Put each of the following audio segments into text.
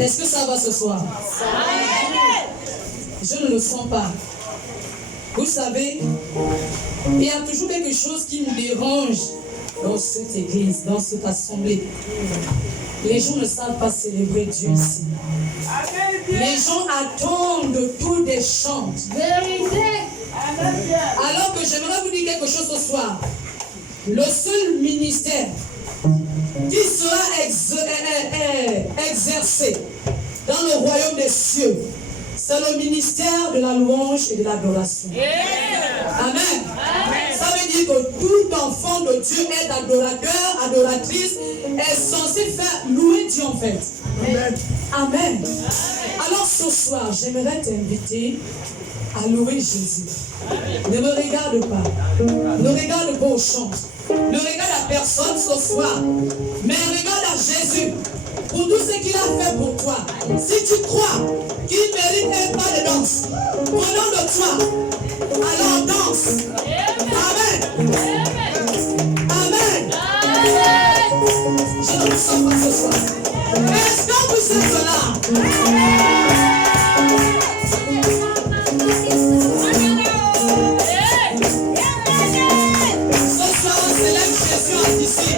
Est-ce que ça va ce soir? Je ne le sens pas. Vous savez, il y a toujours quelque chose qui me dérange dans cette église, dans cette assemblée. Les gens ne savent pas célébrer Dieu ici. Les gens attendent tout des chants. Alors que j'aimerais vous dire quelque chose ce soir. Le seul ministère qui sera exercé dans le royaume des cieux, c'est le ministère de la louange et de l'adoration. Amen. Ça veut dire que tout enfant de Dieu est adorateur, adoratrice, est censé faire louer Dieu en fait. Amen. Alors ce soir, j'aimerais t'inviter à louer Jésus. Ne me regarde pas. Ne regarde pas au chant. Ne regarde à personne ce soir. Mais regarde à Jésus. Pour tout ce qu'il a fait pour toi. Si tu crois qu'il mérite un pas de danse, venant de toi, alors danse. Amen. Amen. Je ne vous sens pas ce soir. Est-ce que vous êtes là? Ici.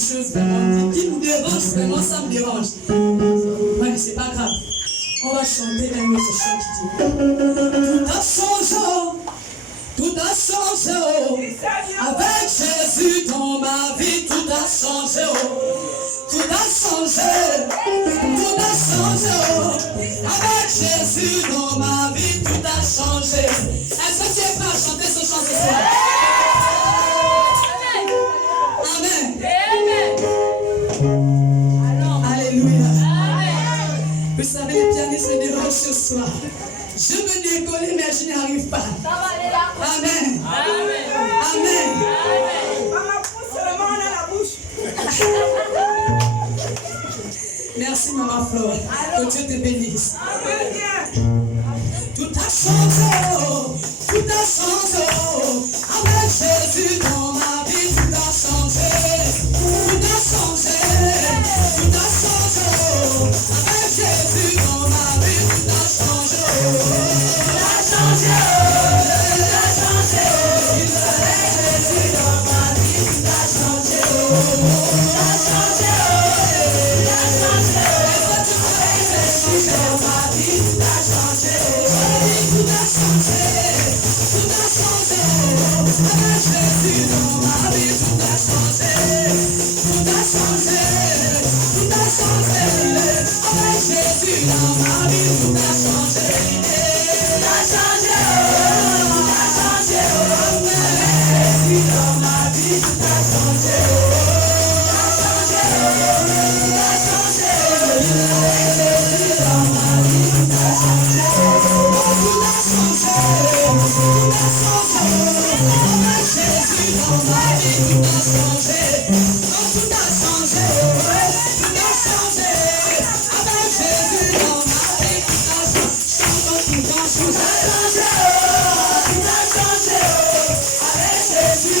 chose vraiment qui me dérange, vraiment ça me dérange. Ouais, c'est pas grave. On va chanter un autre chant qui dit tout a changé, tout a changé. Avec Jésus dans ma vie, tout a changé. Tout a changé, tout a changé. Avec Jésus dans ma vie, tout a changé. Est-ce que tu es prêt à chanter ce chant ce soir? Amen. Alléluia. Vous savez, les pianistes me dérangent ce soir. Je veux décoller, mais je n'y arrive pas. Amen. Amen. Merci, Maman Flore. Que Dieu te bénisse. Tout a changé, tout a changé. Avec Jésus dans ma vie, tout a changé. Tout a changé, tout a changé. Avec Jésus dans ma vie, tout a changé. Tout a changé, tout a changé. Avec Jésus dans ma vie, tout a changé. Tout a changé, tout a changé. Avec Jésus dans ma vie, tout a changé. Tout a changé, tout a changé. Avec Jésus dans ma vie, tout a changé. Tout a changé, tout a changé. Avec Jésus dans ma vie, tout a changé. Tout a changé, tout a changé. Avec Jésus dans ma vie, tout a changé. Tout a changé, tout a changé. Avec Jésus dans ma vie, tout a changé. Tout a changé, tout a changé. Avec Jésus dans ma vie, tout a changé. Tout a changé, tout a changé. Avec Jésus dans ma vie, tout a changé. Tout a changé, tout a changé. Avec Jésus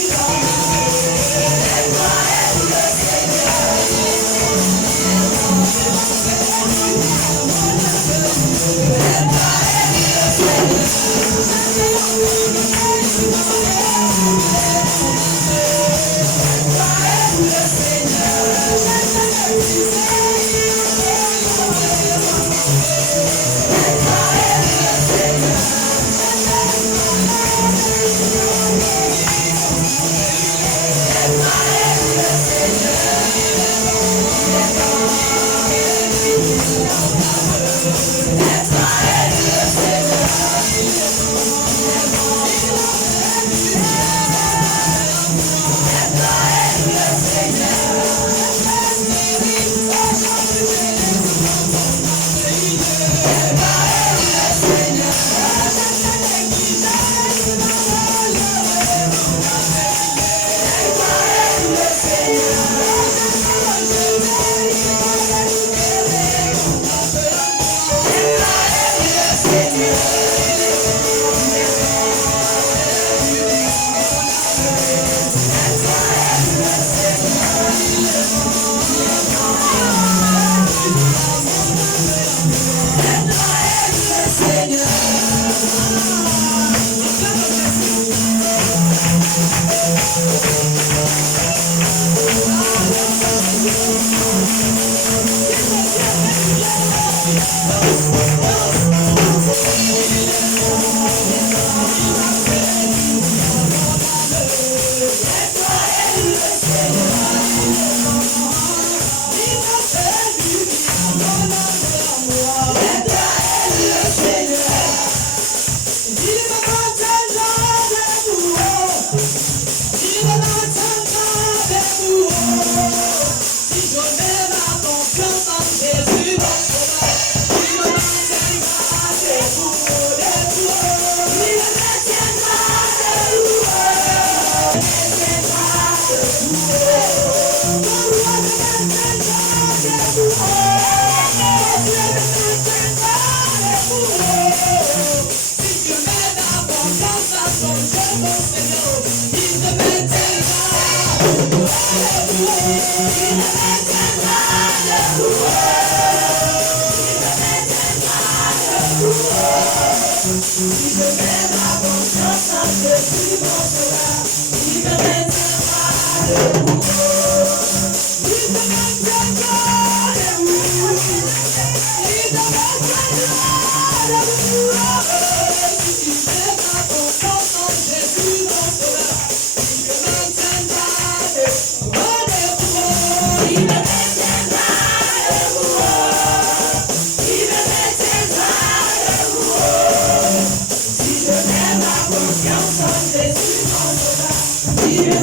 dans ma Amen.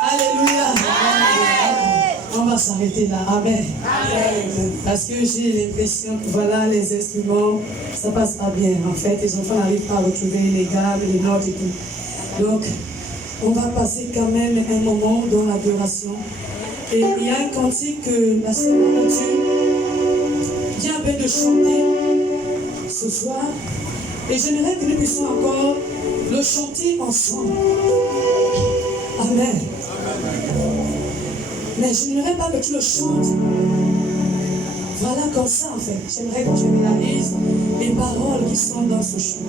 Alléluia. On va s'arrêter là. Amen. Parce que j'ai l'impression que voilà, les instruments, ça passe pas bien. En fait, les enfants n'arrivent pas à retrouver les gammes, les notes et tout. Donc, on va passer quand même un moment dans l'adoration. Et il y a un cantique que la sœur vient à peine de chanter ce soir. Et j'aimerais que nous puissions encore le chanter ensemble. Amen. Mais je n'aimerais pas que tu le chantes. Voilà comme ça en fait. J'aimerais que tu réalises les paroles qui sont dans ce chant.